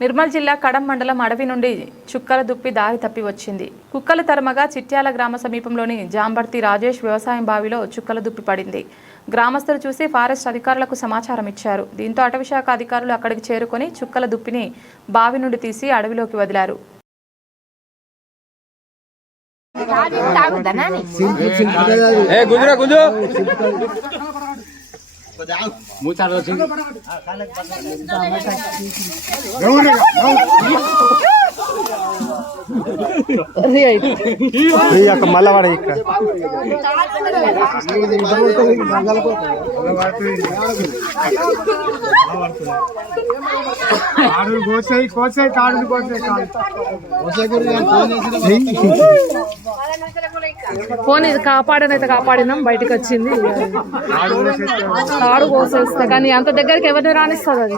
నిర్మల్ జిల్లా కడం మండలం అడవి నుండి చుక్కల దుప్పి దారి తప్పి వచ్చింది. కుక్కల తరమగా చిట్యాల గ్రామ సమీపంలోని జాంబర్తి రాజేష్ వ్యవసాయం బావిలో చుక్కల దుప్పి పడింది. గ్రామస్తులు చూసి ఫారెస్ట్ అధికారులకు సమాచారం ఇచ్చారు. దీంతో అటవీశాఖ అధికారులు అక్కడికి చేరుకొని చుక్కల దుప్పిని బావి నుండి తీసి అడవిలోకి వదిలారు. మల్లవాడ ఫోన్ ఇది కాపాడనైతే కాపాడినాం, బయటకు వచ్చింది. తాడు కోసేస్తా కానీ అంత దగ్గరికి ఎవరిని రానిస్తుంది అది.